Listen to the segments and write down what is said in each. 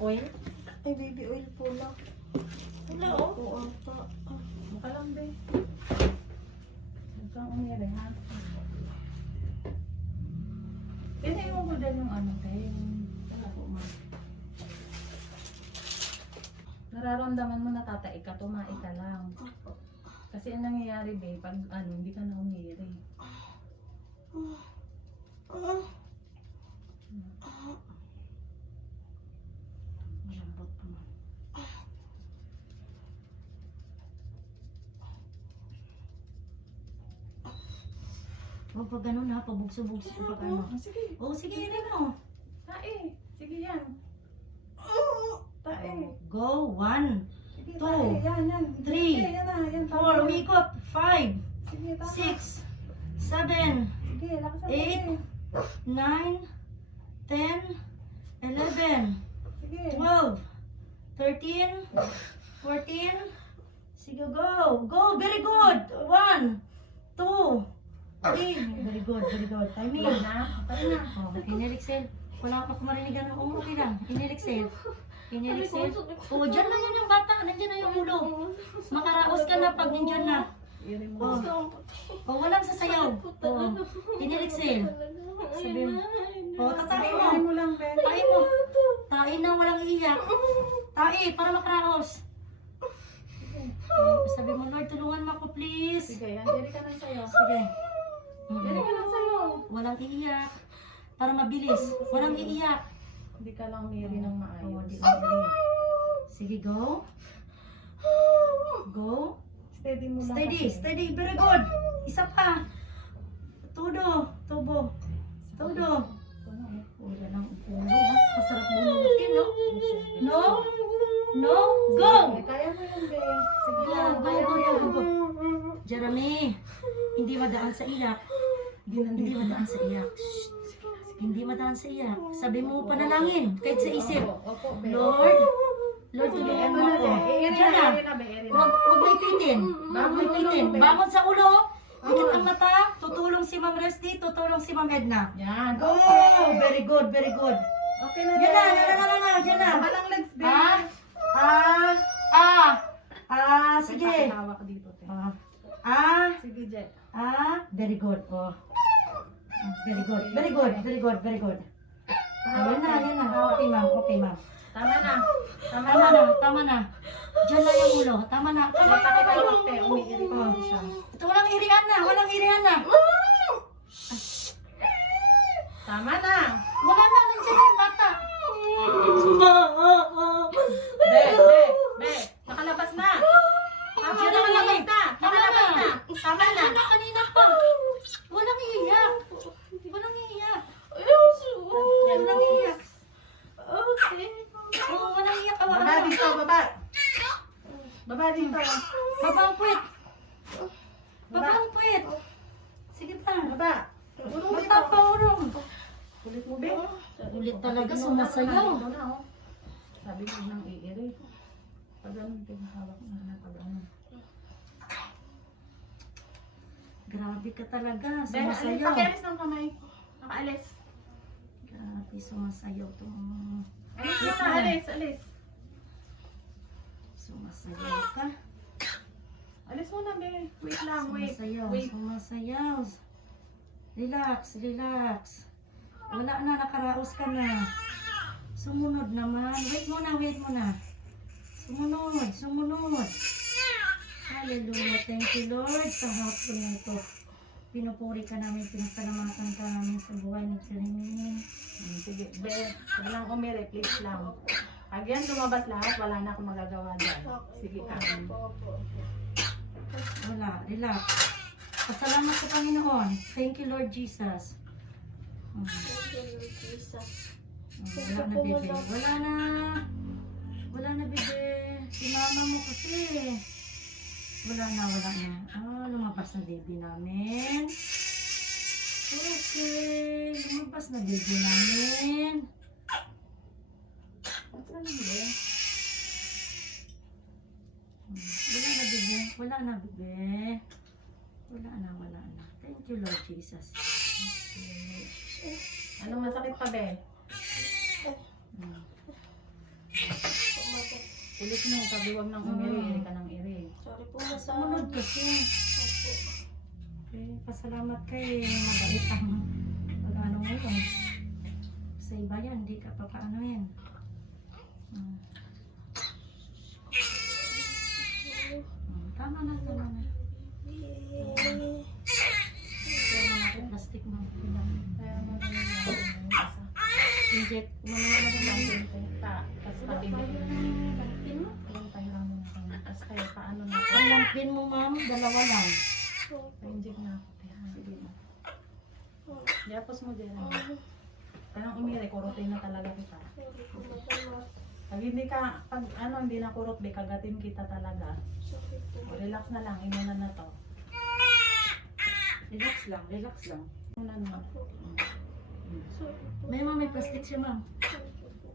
oil? Ay, baby oil po lang. Wala oh. Po ata. Mukha lang be. Huwag kang umiri ha. Kaya mo ko dyan yung ano tayo. Wala po ma. Nararamdaman mo natataik ka, tumaik ka lang. Kasi ang nangyayari be, pag ano, hindi ka na umiri. Malambot pa ma. Huwag pa ganun ha, pabugso-bugso pag ano. Sige. Oh, sige, rin mo. Tae. Sige yan. Tae. Go, 1, Sige, 2, tae. Yan, yan. 3, Sige, yan na. Yan, 4, tama. umikot, 5, Sige, tama. 6, 7, Sige, lakas ang 8, 9, 10, 11, Sige. 12, 13, 14, sige, go, go, very good, 1, 2, 3, very good, timing. Wala na. Tara na. Oh, inhale-exhale. Wala pa kumarinigan ng okay lang. Inhale-exhale. Inhale-exhale. Oh, dyan na yan yung bata. Nandiyan na yung ulo. Makaraos ka na pag nandiyan na. Iri mo. Oh, walang sasayaw. Oh, inhale-exhale. Sabi mo. Oh, tatain mo. Tae mo lang, Ben. Tain mo. Tain na walang iiyak. Tae, para makaraos. Oh, sabi mo, Lord, tulungan mo ako, please. Sige, yan. Diri ka lang sa'yo. Sige. Diri ka lang sa'yo. Walang iiyak. Para mabilis. Walang iiyak. Hindi ka lang miri ng Oh, maayos. di umiri. Sige, go. Go. Steady mo lang Steady, kasi. steady. Very good. Isa pa. Todo. Tubo. Todo. Wala nang upulo. Pasarap bunutin, no? No? No? Go! Sige, kaya mo yun, Ben. Sige Go, lang. go, Kaya mo go, yun. go, go. Jeremy, hindi madaan sa iyak. Hindi madaan sa iyak. Shh. Hindi madaan sa iyak. Sabi mo panalangin, kahit sa isip. Opo, Ben. Lord, Lord, Sige, tulungan eto mo na, ako. Ben. Iri Diyan na. na, iri na, Ben. Iri na. Huwag may pitin. Huwag may pitin. Bangon sa ulo. Pikit ang mata. Tutulong si Ma'am Resty. Tutulong si Ma'am Edna. Yan. Go! Very good, very good. Okay na, Yan na, Ben. yan na. Diyan na. Walang legs, Ben. Sige. May hawak dito, te. Sige, Jet. Very good. Oh. Very good. Very good. Very good. Very good. Yan na, yan na. Okay, ma'am. Okay, ma'am. Tama na. Tama Tama na. na, tama na. Diyan na yung ulo. Tama na. Tama na. May hawak, te. Umiiri pa Oh. siya. Ito, walang irihan na. Walang irihan na. Tama na. Wala na. Nandiyan na yung bata. Be. Nakalabas na. Tama Diyan na, na, nakalabas na. Tama Nakalabas na. na. Tama na. Nandiyan na kanina pa. Walang iiyak. Walang iiyak. Walang iiyak. Oh, walang iiyak. Baba dito, baba. Baba dito. Baba ang puwet. Baba ang puwet. Sige pa. Baba. Urong dito. Baba pa urong. Kulit mo, Be. Ulit talaga, sumasayaw. Dito na, oh. Sabi ko nang iiri. Pag ganun, pinahawak na pag ano. Grabe ka talaga, Ben, alis. sumasayaw. Pakialis ng kamay. Nakaalis. Grabe, sumasayaw to. Alis na, alis, alis. Sumasayaw ka. Alis muna, Be. Wait lang, wait. Sumasayaw, Wait. sumasayaw. Relax, relax. Wala na, nakaraos ka na. Sumunod naman. Wait muna. Sumunod, sumunod. Hallelujah. Thank you, Lord, sa hapon na ito. Pinupuri ka namin, pinasalamatan ka namin sa buhay ni Jeremy. Sige, Be. Huwag lang umiri, please lang. Pag yan lumabas lahat, wala na akong magagawa dyan. Sige, kain. Wala, relax. Pasalamat sa Panginoon. Thank you, Lord Jesus. Wala na, bebe. Wala na, bebe. Si mama mo kasi. Wala na. Lumabas na baby namin. Okay. Lumabas na baby namin. What's wrong, Be? Wala na, bebe. Wala na. Thank you, Lord Jesus. Anong masakit pa, Be? Ulit mo, sabi wag nang umiri, iri ka nang iri. Sorry po na sa... Sumunod kasi. Opo. Pasalamat kay mabait ang pag-ano ngayon. Sa iba yan, hindi ka papaano yan. Tama na, tama na. Kaya natin plastic mo. Kaya magaling lang yung isa. Inject mo na lang. Tapos pabibigyan mo. Lampin mo. Pintay lang mo na. Tapos kaya paano na. Ang lampin mo, ma'am, dalawa lang. Pa-inject na ako. Sige na. Yapos mo dyan. Kaya umiri, kurutin na talaga kita. Sorry po madam. Pag hindi ka, pag ano, hindi na kurot, be, kagatin kita talaga. Sorry po. O, relax na lang, inunan na to. Relax lang, relax lang. Inunan mo. Sorry po. May ma'am, may plastic siya, ma'am. Sorry po.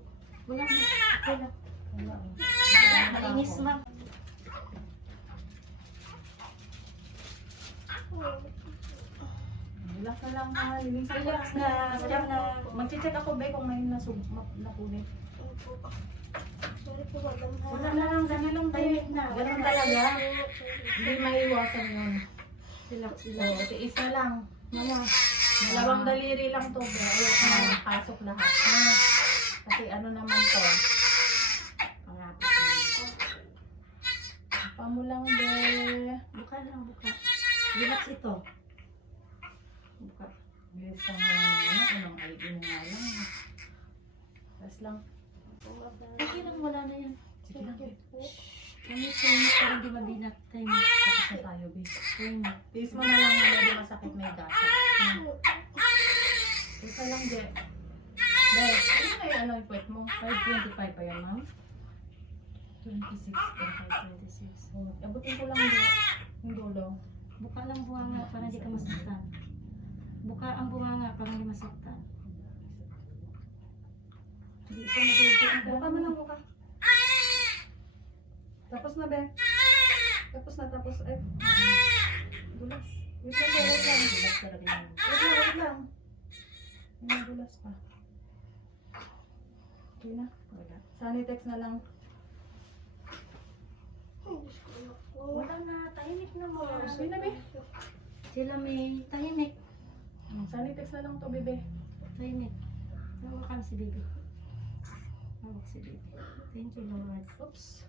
Wala na. Okay lang. Wala, oh. Malinis, ma'am. Relax na lang ha, linis na Relax na, relax na. Mag-check ako ba kung may napunit. Opo. Sorry po madam. Wala na lang, sige lang tayo. Ganun talaga. Hindi maiwasan yun. Relax, So, relax. tiis na lang. Mama. Dalawang daliri lang to, be. Ayaw ko na pasok lahat. Ha? Kasi ano naman to. Pangapit na. Pa mo lang, be. Buka lang, buka. Relax ito. Buka. Bilis ka nga naman. Anong ID mo nga lang. Tapos lang. Okay lang, wala na yan. Sige lang, be. Kami time para hindi mabinat. Time. Tapos na tayo, be. Time. Tiis mo na lang na medyo masakit may gasa. Isa lang, be. Be, ano na yung ano yung puwet mo? 5:25 pa yan, ma'am. 26. 5:26. Abutin ko lang, be. Yung dulo. Buka lang buwanga para hindi ka masaktan. Buka ang buwanga para hindi masaktan. Hindi siya magiging Buka mo lang, buka. Tapos na, be. Tapos na, tapos. Ay. Dulas. Wait lang, be. Wait lang. Relax talaga yun. Wait lang. May dulas pa. Okay na. Wala. Sanitex na lang. Wala na, tahimik na mo. Okay na, be. Sila may tahimik. Sanitex na lang to, bebe. Tahimik. Hawakan si baby. Hawak si baby. Thank you, Lord. Oops.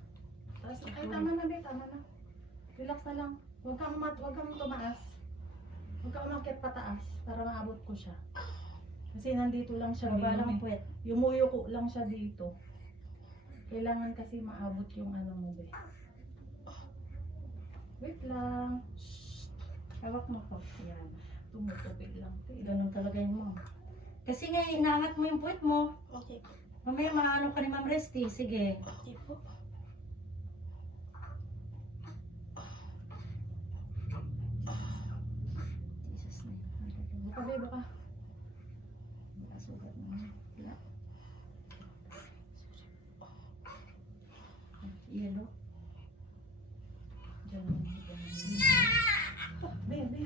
Tapos, ay, tama na, be. Tama na. Relax na lang. Huwag kang tumaas. Huwag kang umakyat pataas para maabot ko siya. Kasi nandito lang siya. Baba dito, lang eh. puwet. Yumuyo ko lang siya dito. Kailangan kasi maabot yung ano mo, be. Wait lang. Hawak mo ko. Yan. Tumutupig lang. Ganun talaga yun mo. Kasi nga, inaangat mo yung puwet mo. Okay po. Mamaya maano ka ni Ma'am Resty. Sige. Okay po. Jesus na yun. Baka, be, baka. Baka sugat na. Wala. Yellow. Diyan lang. Be, be.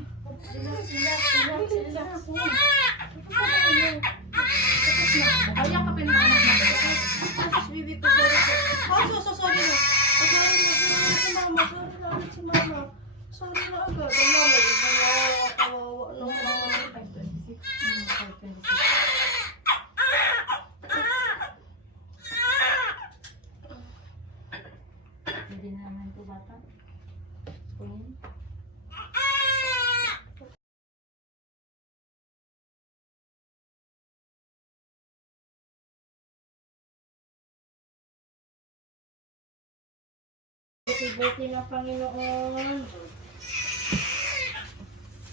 Relax, relax, relax, relax. Ayaw ka pinaanak na, be. Tapos baby po, sorry po. Oh, sorry na. Sorry na si mama. Sorry na agad si mama. Sorry na agad. Ang mama, iba na kawawa naman. 526. 5:26. Pwede na naman ito bata. Tingin. Buti na Panginoon.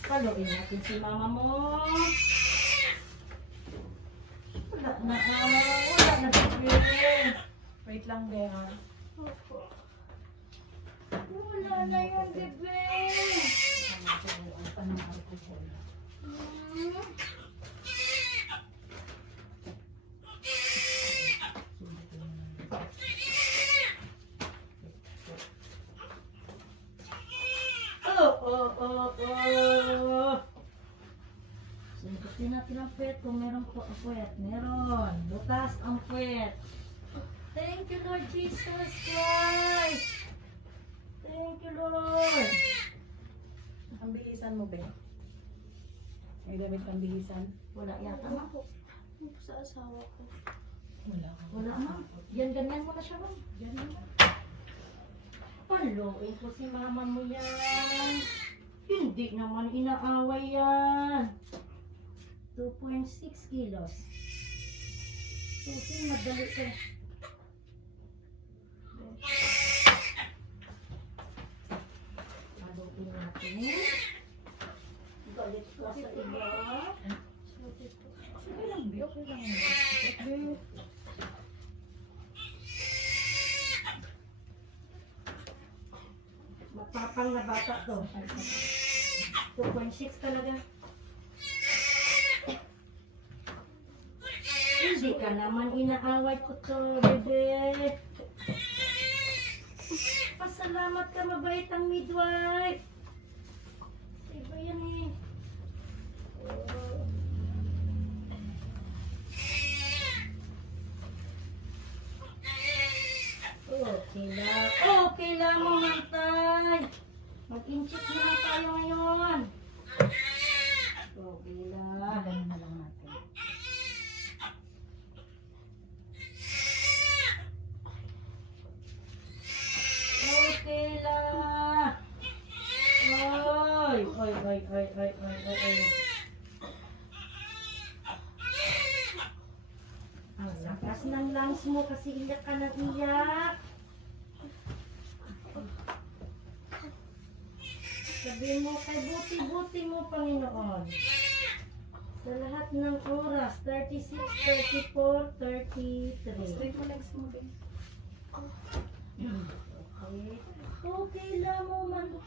Paluin natin si mama mo. Wala na, wala na bibili. Wait lang, be, ha. Opo. Wala na yung bibili. Sundutin natin ang puwet kung meron po ang puwet. Meron. Butas ang puwet. Thank you, Lord. Lord Jesus Christ. Thank you, Lord. Ang bihisan mo, be? May damit kang bihisan? Wala yata, ma. Sa asawa ko. Wala. Wala, ma. Yan, ganyan mo na siya, ma. Ganyan mo. Paluin ko si mama mo yan. Hindi naman inaaway yan. 2.6 kilos. Susin, madali ko. Paluin natin. Galit ka sa iba. Sige lang, be. Okay lang. Okay. Matapang na bata to. 2.6 talaga. Hindi ka naman inaaway ko to, bebe. Pasalamat ka, mabait ang midwife. Iba yan eh. Okay lang. Okay lang mo, Mantay. Mag-inchik na lang tayo ngayon. Okay lang. Ganun na lang natin. Okay lang. Oy, oy, oy, oy, oy, oy, oy, oy. Ang lakas ng lungs mo kasi iyak ka ng iyak. Sabihin mo kay buti-buti mo, Panginoon. Sa lahat ng oras, 36, 34, 33. Straight mo legs mo, be. Okay. Okay lang mo, man.